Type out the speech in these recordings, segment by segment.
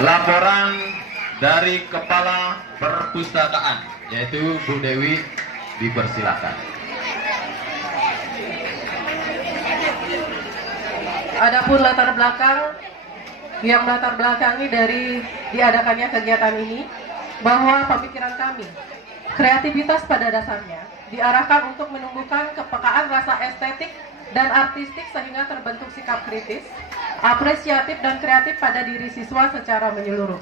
laporan dari Kepala Perpustakaan, yaitu Bu Dewi, dipersilakan. Adapun latar belakang yang melatar belakangi dari diadakannya kegiatan ini, bahwa pemikiran kami, kreativitas pada dasarnya diarahkan untuk menumbuhkan kepekaan rasa estetik dan artistik sehingga terbentuk sikap kritis, apresiatif dan kreatif pada diri siswa secara menyeluruh.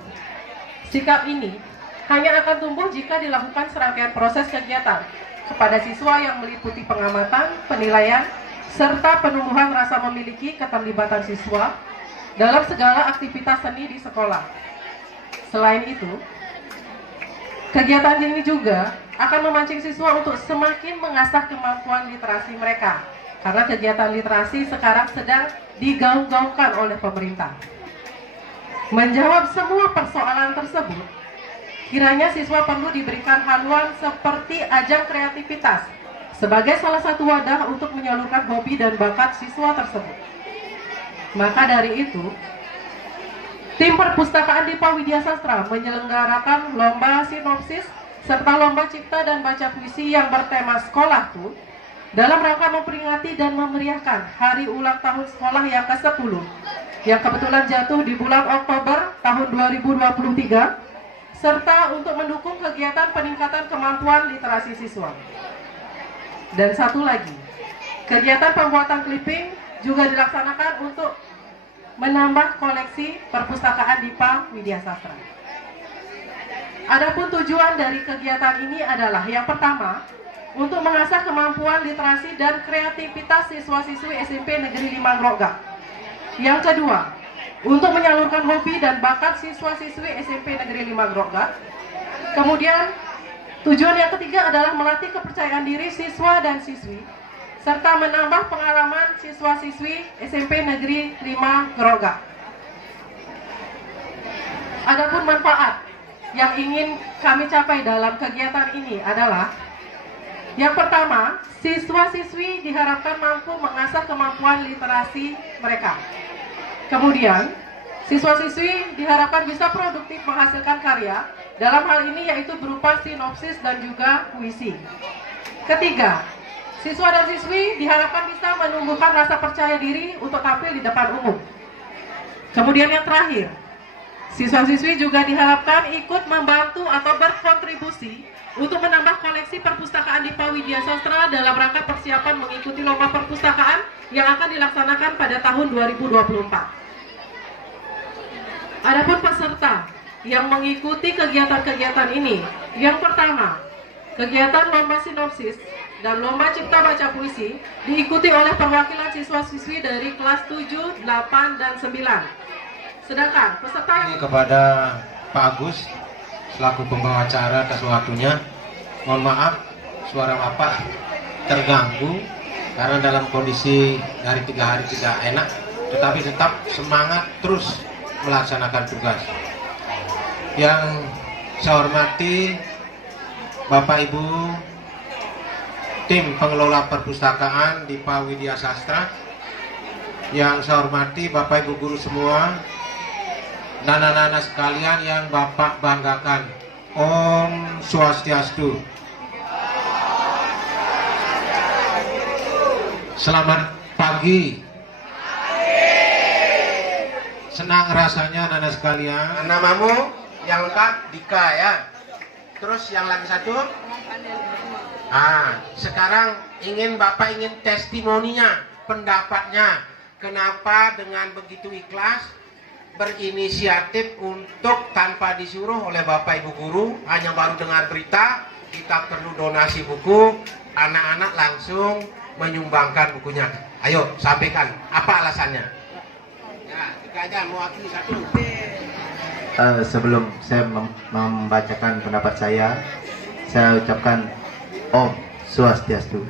Sikap ini hanya akan tumbuh jika dilakukan serangkaian proses kegiatan kepada siswa yang meliputi pengamatan, penilaian, serta penumbuhan rasa memiliki keterlibatan siswa dalam segala aktivitas seni di sekolah. Selain itu, kegiatan ini juga akan memancing siswa untuk semakin mengasah kemampuan literasi mereka, karena kegiatan literasi sekarang sedang digaung-gaungkan oleh pemerintah. Menjawab semua persoalan tersebut, kiranya siswa perlu diberikan haluan seperti ajang kreativitas sebagai salah satu wadah untuk menyalurkan hobi dan bakat siswa tersebut. Maka dari itu, tim perpustakaan Dipa Widya Sastra menyelenggarakan lomba sinopsis serta lomba cipta dan baca puisi yang bertema Sekolahku dalam rangka memperingati dan memeriahkan hari ulang tahun sekolah yang ke-10 yang kebetulan jatuh di bulan Oktober tahun 2023, serta untuk mendukung kegiatan peningkatan kemampuan literasi siswa. Dan satu lagi, kegiatan pembuatan clipping juga dilaksanakan untuk menambah koleksi perpustakaan Dipa Widya Sastra. Adapun tujuan dari kegiatan ini adalah yang pertama, untuk mengasah kemampuan literasi dan kreativitas siswa-siswi SMP Negeri 5 Grogak. Yang kedua, untuk menyalurkan hobi dan bakat siswa-siswi SMP Negeri 5 Grogak. Kemudian, tujuan yang ketiga adalah melatih kepercayaan diri siswa dan siswi, serta menambah pengalaman siswa-siswi SMP Negeri 5 Grogak. Adapun manfaat yang ingin kami capai dalam kegiatan ini adalah, yang pertama, siswa-siswi diharapkan mampu mengasah kemampuan literasi mereka. Kemudian, siswa-siswi diharapkan bisa produktif menghasilkan karya, dalam hal ini yaitu berupa sinopsis dan juga puisi. Ketiga, siswa dan siswi diharapkan bisa menumbuhkan rasa percaya diri untuk tampil di depan umum. Kemudian yang terakhir, siswa-siswi juga diharapkan ikut membantu atau berkontribusi untuk menambah koleksi perpustakaan Dipa Widya Sastra dalam rangka persiapan mengikuti lomba perpustakaan yang akan dilaksanakan pada tahun 2024. Adapun peserta yang mengikuti kegiatan-kegiatan ini, yang pertama, kegiatan lomba sinopsis dan lomba cipta baca puisi diikuti oleh perwakilan siswa-siswi dari kelas 7, 8, dan 9. Sedangkan peserta yang... Kepada Pak Agus selaku pembawa acara atas waktunya, mohon maaf suara Bapak terganggu karena dalam kondisi dari 3 hari tidak enak, tetapi tetap semangat terus melaksanakan tugas. Yang saya hormati Bapak Ibu tim pengelola perpustakaan Dipa Widya Sastra, yang saya hormati Bapak Ibu guru semua dan anak-anak sekalian yang Bapak banggakan. Om Swastiastu. Selamat pagi. Senang rasanya anak-anak sekalian. Namamu yang lengkap Dika ya. Terus yang lagi satu? Sekarang Bapak ingin testimoninya, pendapatnya. Kenapa dengan begitu ikhlas berinisiatif untuk tanpa disuruh oleh Bapak Ibu guru, hanya baru dengar berita kita perlu donasi buku, anak-anak langsung menyumbangkan bukunya. Ayo sampaikan apa alasannya. Ya, kita aja mewakili satu. Sebelum saya membacakan pendapat saya ucapkan Om Swastiastu.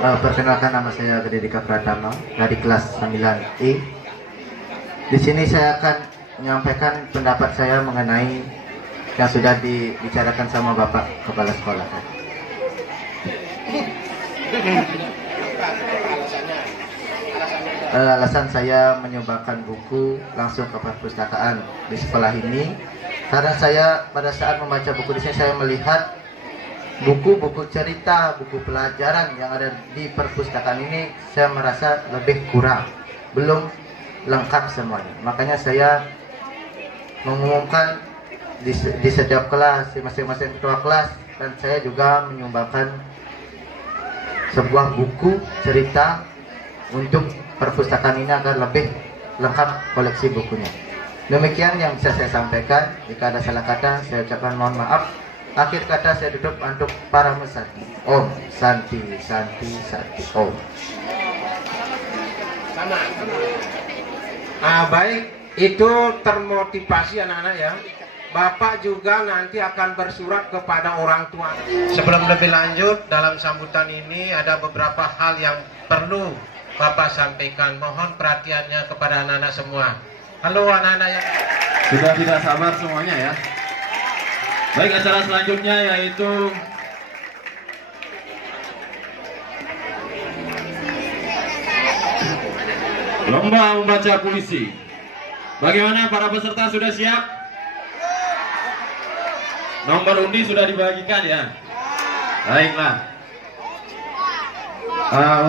Perkenalkan, nama saya Gede Dika Pratama dari kelas 9E. Di sini saya akan menyampaikan pendapat saya mengenai yang sudah dibicarakan sama Bapak Kepala Sekolah. alasan saya menyumbangkan buku langsung ke perpustakaan di sekolah ini karena saya pada saat membaca buku di sini saya melihat buku-buku cerita, buku pelajaran yang ada di perpustakaan ini saya merasa lebih kurang, belum lengkap semuanya. Makanya saya mengumumkan di setiap kelas, di masing-masing ketua kelas, dan saya juga menyumbangkan sebuah buku cerita untuk perpustakaan ini agar lebih lengkap koleksi bukunya. Demikian yang bisa saya sampaikan. Jika ada salah kata, saya ucapkan mohon maaf. Akhir kata saya tutup untuk para mesati. Om Santi Santi Santi Om. Baik, itu termotivasi anak-anak ya. Bapak juga nanti akan bersurat kepada orang tua. Sebelum lebih lanjut, dalam sambutan ini ada beberapa hal yang perlu Bapak sampaikan. Mohon perhatiannya kepada anak-anak semua. Halo anak-anak yang... Sudah tidak sabar semuanya ya. Baik, acara selanjutnya yaitu lomba membaca puisi. Bagaimana para peserta, sudah siap? Nomor undi sudah dibagikan ya. Baiklah.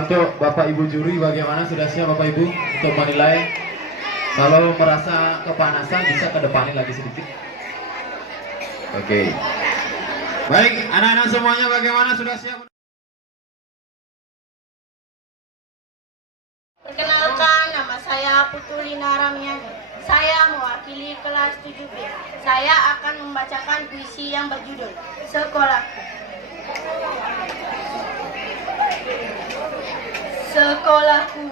Untuk Bapak Ibu juri, bagaimana, sudah siap Bapak Ibu untuk menilai? Kalau merasa kepanasan bisa kedepanin lagi sedikit. Oke. Baik, anak-anak semuanya bagaimana, sudah siap? Perkenalkan, nama saya Putulina Ramiani. Saya mewakili kelas 7B. Saya akan membacakan puisi yang berjudul Sekolahku. Sekolahku,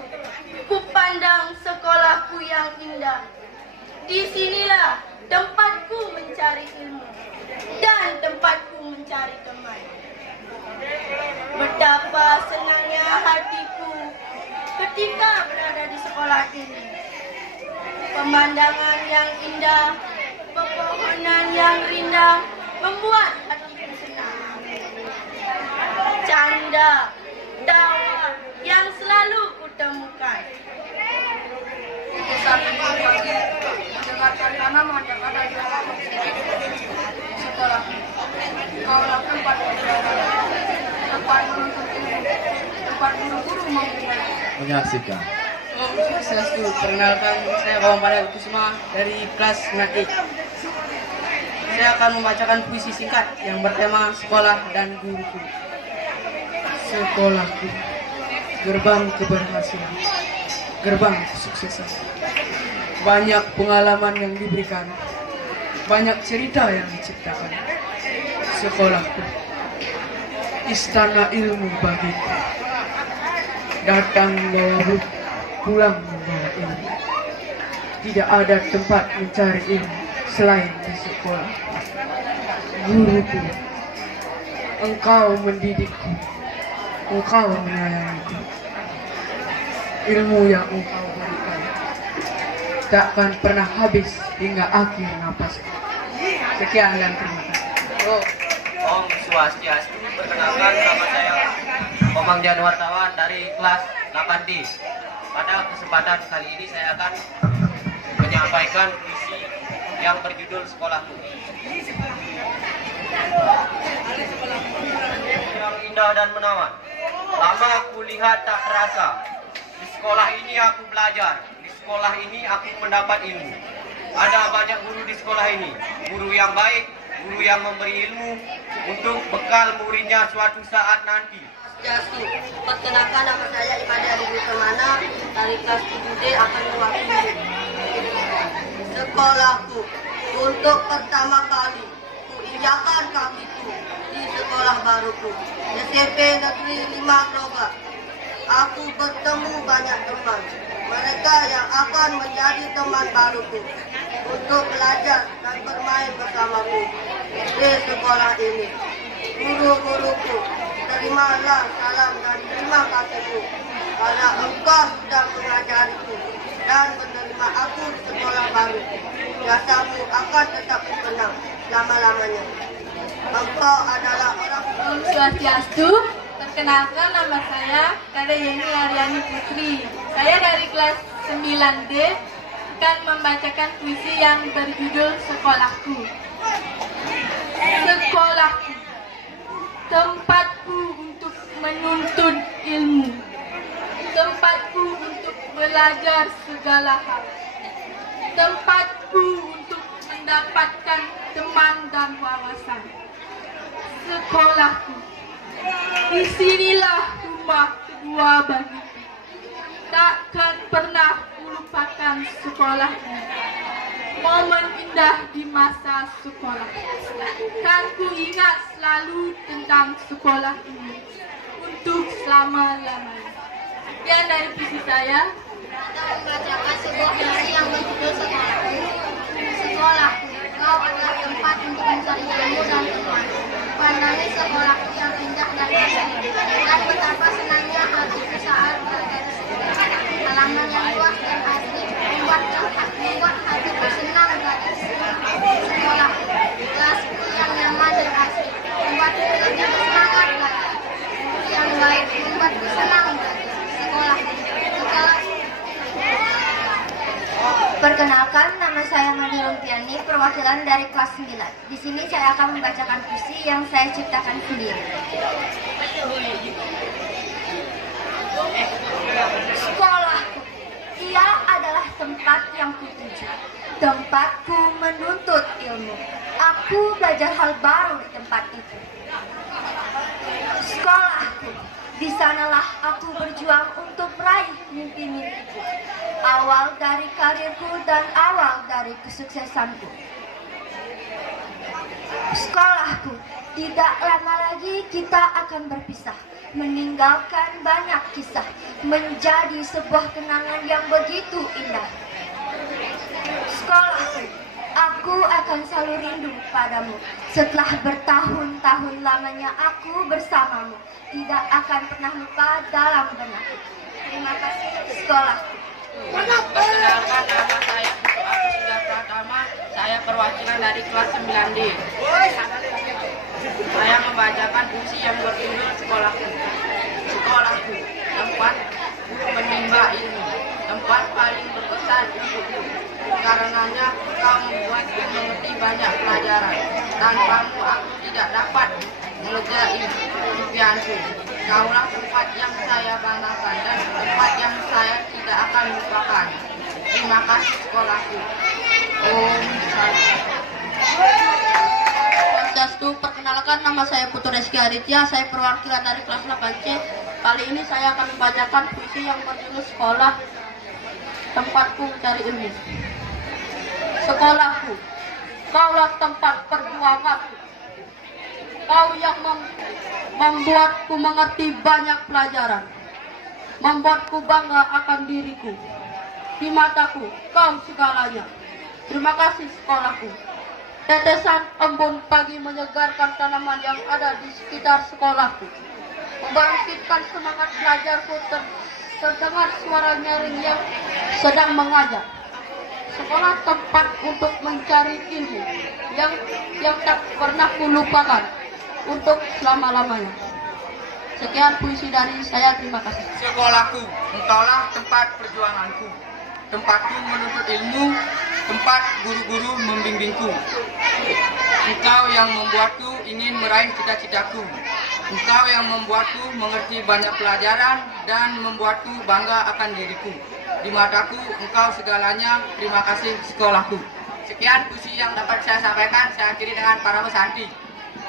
ku pandang sekolahku yang indah. Disinilah tempatku mencari ilmu dan tempatku mencari teman. Betapa senangnya hatiku ketika berada di sekolah ini. Pemandangan yang indah, pepohonan yang rindang membuat hatiku senang. Canda, tawa yang selalu kutemukan. Saat ini pagi mendengarkan tanaman yang ada di halaman sekolah. Kaulah tempat belajar, tempat menuntut ilmu, tempat guru-guru Menyaksikan. Swastiastu. Perkenalkan, saya Kawan Pada Kusuma dari kelas 9E. Saya akan membacakan puisi singkat yang bertema sekolah dan guruku. Sekolahku, gerbang keberhasilan, gerbang kesuksesan. Banyak pengalaman yang diberikan, banyak cerita yang diciptakan. Sekolahku, istana ilmu bagiku. Datang bawa buku, pulang membawa ilmu. Tidak ada tempat mencari ilmu selain di sekolah. Guruku, engkau mendidikku, engkau menyayangiku. Ilmu yang engkau berikan takkan pernah habis hingga akhir napasku. Sekian dan terima kasih. Om Swastiastu. Perkenalkan, nama saya Komang Januartawan dari kelas 8D. Pada kesempatan kali ini saya akan menyampaikan puisi yang berjudul Sekolahku. Yang indah dan menawan, lama aku lihat tak terasa. Di sekolah ini aku belajar, di sekolah ini aku mendapat ilmu. Ada banyak guru di sekolah ini, guru yang baik, guru yang memberi ilmu untuk bekal muridnya suatu saat nanti. Swastiastu. Perkenalkan, nama saya Imada Ribu Permana dari kelas 7D akan mewakili sekolahku. Untuk pertama kali ku injakan kakiku di sekolah baruku, SMP Negeri 5 Groga. Aku bertemu banyak teman, mereka yang akan menjadi teman baruku untuk belajar dan bermain bersamaku di sekolah ini. Guru-guruku, terimalah salam dan terima kasihku karena engkau sudah mengajariku dan menerima aku di sekolah baru. Jasamu akan tetap dikenang lama-lamanya. Engkau adalah orang Swastiastu. Perkenalkan, nama saya Kada Yeni Aryani Putri. Saya dari kelas 9D akan membacakan puisi yang berjudul Sekolahku. Sekolahku, tempatku untuk menuntut ilmu, tempatku untuk belajar segala hal, tempatku untuk mendapatkan teman dan wawasan. Sekolahku, disinilah rumah kedua bagiku. Takkan pernah melupakan sekolah ini. Momen indah di masa sekolah. Kan ku ingat selalu tentang sekolah ini untuk selama-lamanya. Sekian dari puisi saya. Kita membacakan sebuah puisi yang berjudul Sekolahku. Sekolahku, kau adalah tempat untuk mencari ilmu dan teman. Pandangi sekolahku yang indah dan asli, dan betapa senangnya hatiku saat berada di situ. Halaman yang luas dan asli membuat hatiku senang berada di situ. Sekolahku, kelasku yang nyaman dan asli membuatku lebih bersemangat belajar. Guru yang baik membuatku senang belajar. Sekolahku, Perkenalkan, nama saya Madi Lumpiani, perwakilan dari kelas 9. Di sini saya akan membacakan puisi yang saya ciptakan sendiri. Sekolahku, ia adalah tempat yang kutuju. Tempatku menuntut ilmu. Aku belajar hal baru di tempat itu. Sekolahku, di sanalah aku berjuang untuk meraih mimpi-mimpiku. Awal dari karirku dan awal dari kesuksesanku. Sekolahku, tidak lama lagi kita akan berpisah, meninggalkan banyak kisah, menjadi sebuah kenangan yang begitu indah. Sekolahku, aku akan selalu rindu padamu. Setelah bertahun-tahun lamanya aku bersamamu, tidak akan pernah lupa dalam benakku. Terima kasih, sekolahku. Perkenalkan, nama saya Putu Agus Sudah Pratama. Saya perwakilan dari kelas 9D. Saya membacakan puisi yang berjudul Sekolahku. Sekolahku, tempat menimba ilmu, tempat paling berkesan untukku. Karenanya kau membuatku mengerti banyak pelajaran. Tanpamu aku tidak dapat mengejar impianku. Kaulah tempat yang saya banggakan dan tempat yang saya tidak akan lupakan. Terima kasih sekolahku. Om Swastiastu. Perkenalkan, nama saya Putu Reski Aditya. Saya perwakilan dari kelas 8C. Kali ini saya akan membacakan puisi yang berjudul Sekolah, tempatku mencari ilmu. Sekolahku, kaulah tempat perjuanganku. Kau yang membuatku mengerti banyak pelajaran, membuatku bangga akan diriku. Di mataku, kau segalanya. Terima kasih sekolahku. Tetesan embun pagi menyegarkan tanaman yang ada di sekitar sekolahku. Membangkitkan semangat belajarku, terdengar suara nyaring yang sedang mengajar. Sekolah tempat untuk mencari ilmu yang tak pernah kulupakan untuk selama-lamanya. Sekian puisi dari saya, terima kasih. Sekolahku, engkaulah tempat perjuanganku, tempatku menuntut ilmu, tempat guru-guru membimbingku. Engkau yang membuatku ingin meraih cita-citaku. Engkau yang membuatku mengerti banyak pelajaran dan membuatku bangga akan diriku. Di mataku, engkau segalanya. Terima kasih sekolahku. Sekian puisi yang dapat saya sampaikan. Saya akhiri dengan para pesanti.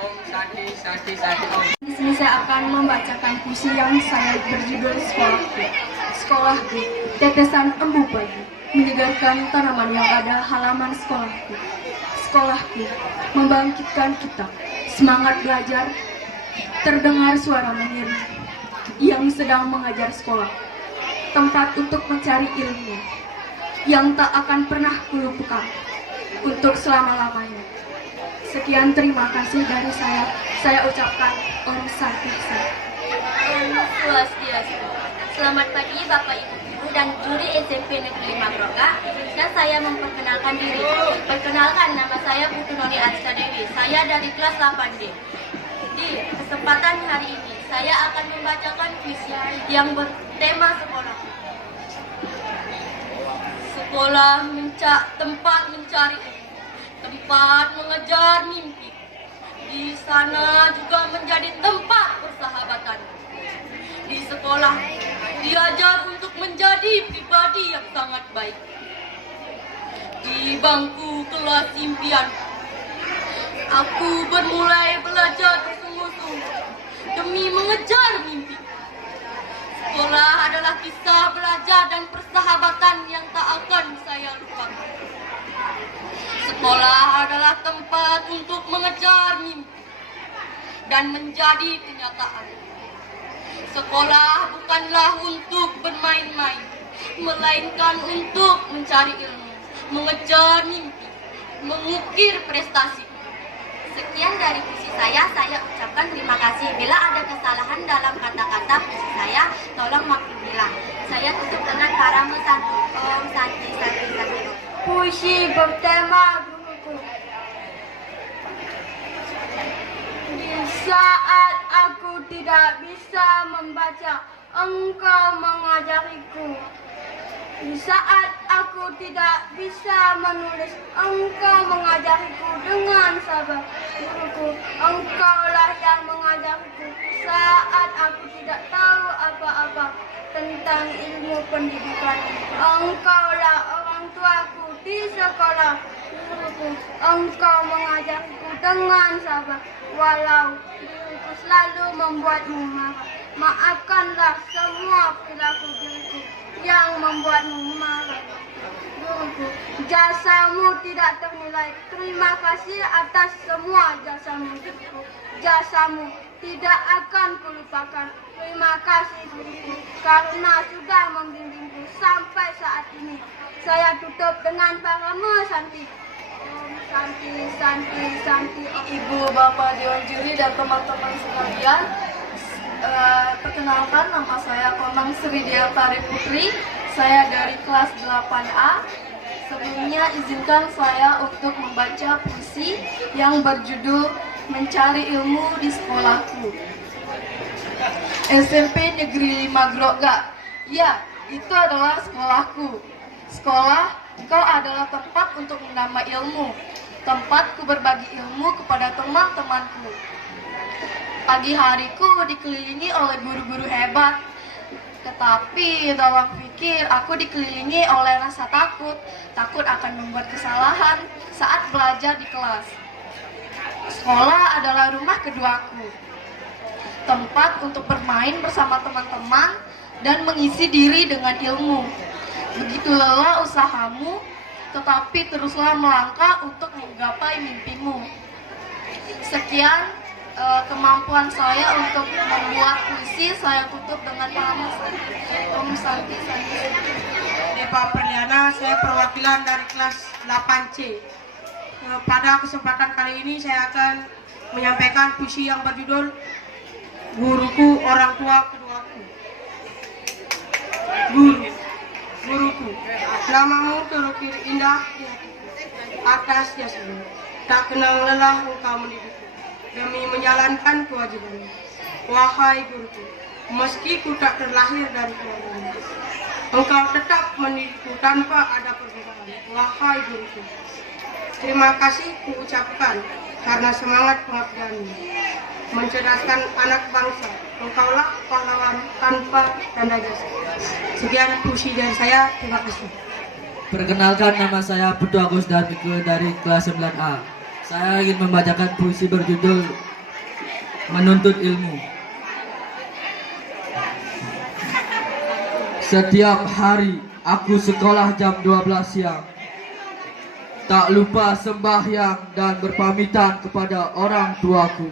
Om Santi, Santi, Santi, Om. Di sini saya akan membacakan puisi yang saya berjudul Sekolahku. Sekolahku, tetesan embu pagi menyegarkan tanaman yang ada halaman sekolahku. Sekolahku, membangkitkan kita semangat belajar. Terdengar suara mengiring yang sedang mengajar sekolah. Tempat untuk mencari ilmu yang tak akan pernah kulupakan untuk selama-lamanya. Sekian, terima kasih dari saya. Saya ucapkan Om Santi. Om Swastiastu. Selamat pagi Bapak Ibu Guru dan juri SMP Negeri 5 Groga. Dan saya memperkenalkan diri. Perkenalkan, nama saya Putu Noni Arisa Dewi. Saya dari kelas 8D. Di kesempatan hari ini, saya akan membacakan puisi yang bertema sekolah. Sekolah tempat mencari ilmu, tempat mengejar mimpi. Di sana juga menjadi tempat persahabatan. Di sekolah diajar untuk menjadi pribadi yang sangat baik. Di bangku kelas impian, aku bermulai belajar bersungguh-sungguh demi mengejar mimpi. Sekolah adalah kisah belajar dan persahabatan yang tak akan saya lupakan. Sekolah adalah tempat untuk mengejar mimpi dan menjadi kenyataan. Sekolah bukanlah untuk bermain-main, melainkan untuk mencari ilmu, mengejar mimpi, mengukir prestasi. Sekian dari puisi saya ucapkan terima kasih. Bila ada kesalahan dalam kata-kata puisi saya, tolong maklumilah. Saya tutup dengan parame santun. Om Santi Santi Santi. Puisi bertema guruku. Di saat aku tidak bisa membaca, engkau mengajariku. Di saat aku tidak bisa menulis, engkau mengajariku dengan sabar. Guruku, engkaulah yang mengajariku saat aku tidak tahu apa-apa tentang ilmu pendidikan. Engkaulah orang tuaku di sekolah. Guruku, engkau mengajariku dengan sabar. Walau diriku selalu membuatmu marah, maafkanlah semua perilaku diriku yang membuatmu marah. Guruku, jasamu tidak ternilai. Terima kasih atas semua jasamu. Guruku, jasamu tidak akan kulupakan. Terima kasih guruku karena sudah membimbingku sampai saat ini. Saya tutup dengan parame Santi. Om Santi Santi Santi. Ibu, Bapak, Dewan Juri dan teman-teman sekalian, perkenalkan, nama saya Komang Sri Diantari Putri. Saya dari kelas 8A. Sebelumnya izinkan saya untuk membaca puisi yang berjudul Mencari Ilmu di Sekolahku. SMP Negeri 5 Groga. Ya, itu adalah sekolahku. Sekolah, kau adalah tempat untuk menambah ilmu. Tempatku berbagi ilmu kepada teman-temanku. Pagi hariku dikelilingi oleh guru-guru hebat. Tetapi dalam pikir aku dikelilingi oleh rasa takut. Takut akan membuat kesalahan saat belajar di kelas. Sekolah adalah rumah keduaku. Tempat untuk bermain bersama teman-teman dan mengisi diri dengan ilmu. Begitu lelah usahamu, tetapi teruslah melangkah untuk menggapai mimpimu. Sekian kemampuan saya untuk membuat puisi. Saya tutup dengan parame Santi. Om Santi Santi. Depa Perliana, saya perwakilan dari kelas 8C. Pada kesempatan kali ini saya akan menyampaikan puisi yang berjudul Guruku Orang Tua Keduaku. Guruku, namamu terukir indah di hatiku. Atas jasamu, tak kenal lelah engkau mendidikku demi menjalankan kewajibanmu. Wahai guruku, meski ku tak terlahir dari keluargamu, engkau tetap mendidikku tanpa ada perbedaan. Wahai guruku, terima kasih ku ucapkan karena semangat pengabdianmu mencerdaskan anak bangsa. Engkaulah pahlawan tanpa tanda jasa. Sekian puisi dari saya, terima kasih. Perkenalkan, nama saya Putu Agus Darmiko dari kelas 9A. Saya ingin membacakan puisi berjudul Menuntut Ilmu. Setiap hari aku sekolah jam 12 siang. Tak lupa sembahyang dan berpamitan kepada orang tuaku.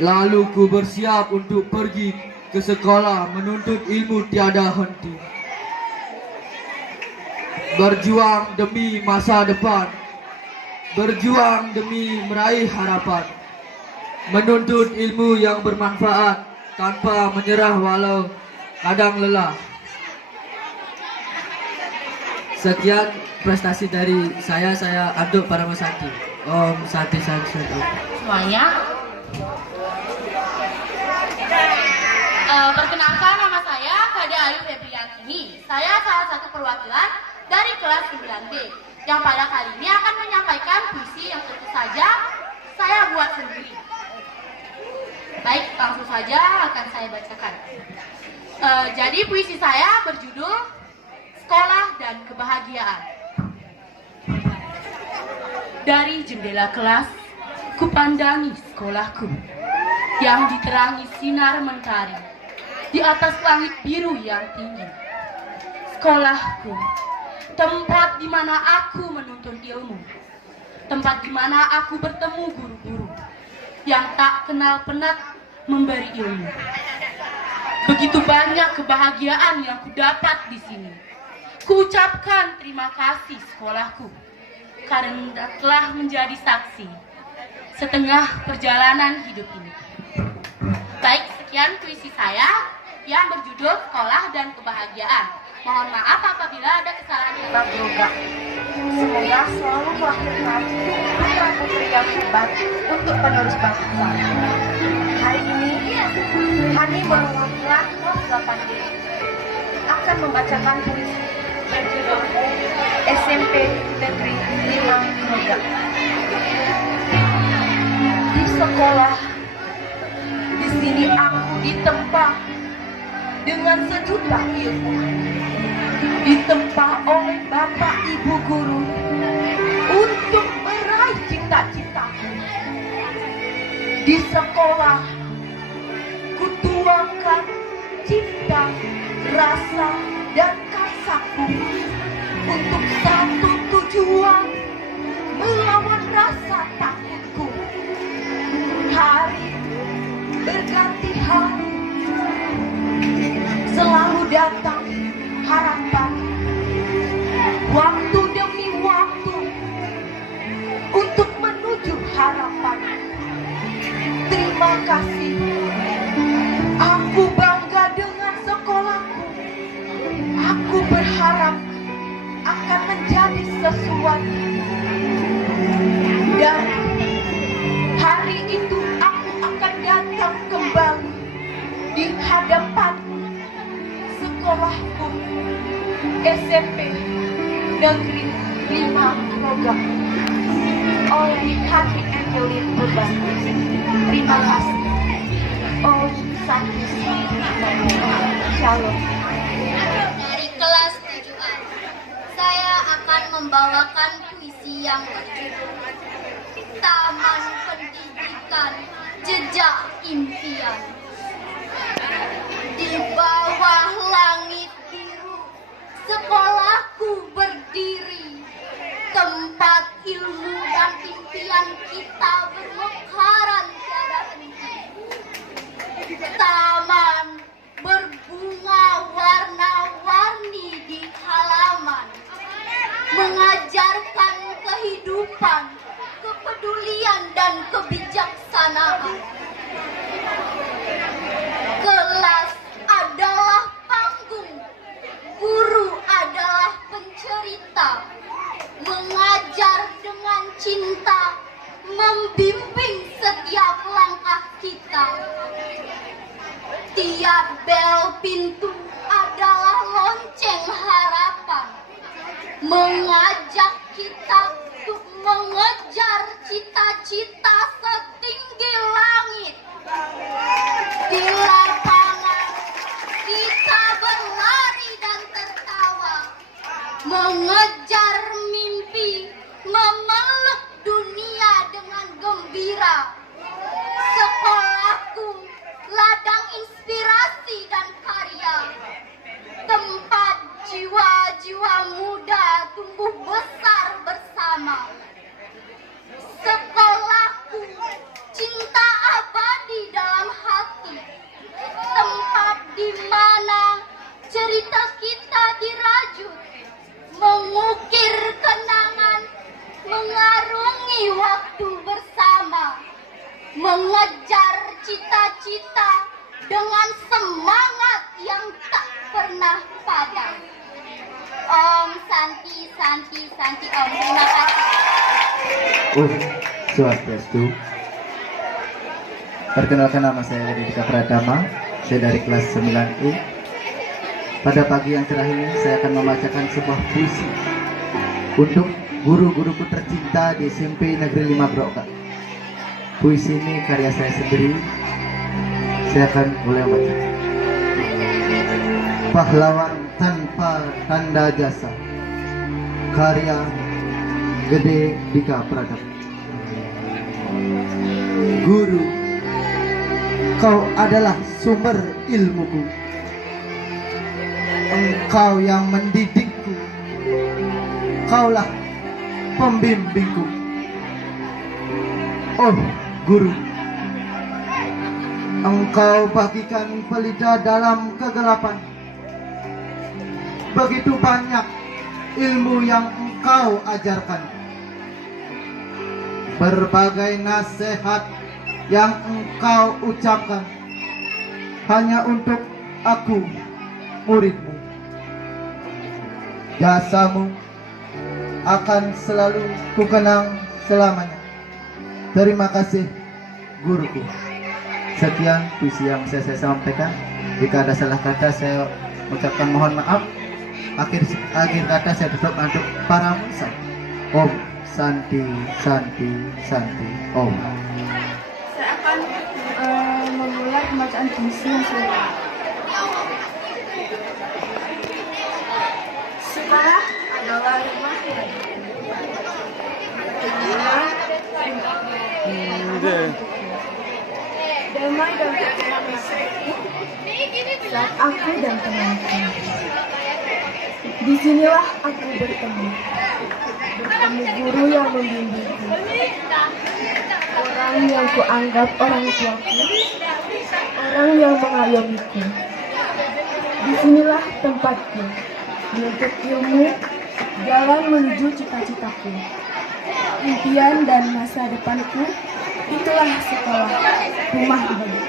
Lalu ku bersiap untuk pergi ke sekolah menuntut ilmu tiada henti. Berjuang demi masa depan, berjuang demi meraih harapan, menuntut ilmu yang bermanfaat tanpa menyerah walau kadang lelah. Sekian prestasi dari saya aduk parame Santi. Om Santi Santi. Semuanya. Perkenalkan, nama saya Kade Ayu Febrianti. ini, saya salah satu perwakilan dari kelas 9B yang pada kali ini akan menyampaikan puisi yang tentu saja saya buat sendiri. Baik, langsung saja akan saya bacakan. Jadi puisi saya berjudul Sekolah dan Kebahagiaan. Dari jendela kelas, kupandangi sekolahku yang diterangi sinar mentari di atas langit biru yang tinggi. Sekolahku, tempat di mana aku menuntut ilmu, tempat di mana aku bertemu guru-guru yang tak kenal penat memberi ilmu. Begitu banyak kebahagiaan yang kudapat di sini. Kuucapkan terima kasih sekolahku karena telah menjadi saksi setengah perjalanan hidup ini. Baik, sekian puisi saya yang berjudul Sekolah dan Kebahagiaan. Mohon maaf apabila ada kesalahan yang berdoa. Semoga selalu melahirkan putra-putri yang hebat untuk penerus bangsa. Hari ini, Hani mewakilkan kelas 8D akan membacakan puisi berjudul SMP Negeri 5 Groga. Di sekolah, di sini aku ditempa dengan sejuta ilmu, ditempa oleh bapak ibu guru untuk meraih cita-citaku. Di sekolah, kutuangkan cinta, rasa, dan kasaku untuk satu tujuan, melawan rasa takutku. Hari berganti hari, selalu datang harapan, waktu demi waktu untuk menuju harapan. Terima kasih, aku bangga dengan sekolahku. Aku berharap akan menjadi sesuatu, dan hari itu aku akan datang kembali di hadapan sekolahku SMP Negeri 5 Groga oleh Hani Angelin Purban. Terima kasih. Om Santi. Shalom. Dari kelas 7A, saya akan membawakan puisi yang berjudul Taman Pendidikan Jejak Impian. Di bawah langit biru, sekolahku berdiri, tempat ilmu dan impian kita bermekaran tiada henti. Taman berbunga warna-warni di halaman, mengajarkan kehidupan, kepedulian dan kebijaksanaan. Kelas adalah panggung, guru adalah pencerita, mengajar dengan cinta, membimbing setiap langkah kita. Tiap bel pintu adalah lonceng harapan, mengajak kita untuk mengejar cita-cita setinggi langit. Di lapangan kita berlari dan tertawa, mengejar mimpi, memeluk dunia dengan gembira. Sekolahku ladang inspirasi dan karya, tempat jiwa-jiwa muda tumbuh besar bersama. Sekolahku cinta abadi dalam hati, tempat di mana cerita kita dirajut, mengukir kenangan, mengarungi waktu bersama, mengejar cita-cita dengan semangat yang tak pernah padam. Om Santi, Santi, Santi, Om. Terima kasih. Swastiastu. Perkenalkan, nama saya Dedika Pratama. Saya dari kelas 9E. Pada pagi yang cerah ini saya akan membacakan sebuah puisi untuk guru-guruku tercinta di SMP Negeri 5 Broka. Puisi ini karya saya sendiri. Saya akan mulai membaca. Pahlawan tanpa tanda jasa, karya Gede Dika Pradana. Guru, kau adalah sumber ilmuku. Engkau yang mendidikku. Kaulah pembimbingku. Oh guru, engkau bagikan pelita dalam kegelapan. Begitu banyak ilmu yang engkau ajarkan. Berbagai nasihat yang engkau ucapkan hanya untuk aku, muridmu. Jasamu akan selalu kukenang selamanya. Terima kasih guruku. Sekian puisi yang saya sampaikan. Jika ada salah kata saya ucapkan mohon maaf. Akhir kata saya tutup untuk para musa. Om Santi Santi Santi Om. Saya akan memulai pembacaan puisi yang sudah. Sekolah adalah rumah damai dan tenang saat aku dan temanku. Disinilah aku bertemu guru yang membimbingku, orang yang kuanggap orang tuaku, orang yang mengayomiku. Disinilah tempatku menuntut ilmu, jalan menuju cita-citaku, impian dan masa depanku. Itulah sekolah, rumah bagiku.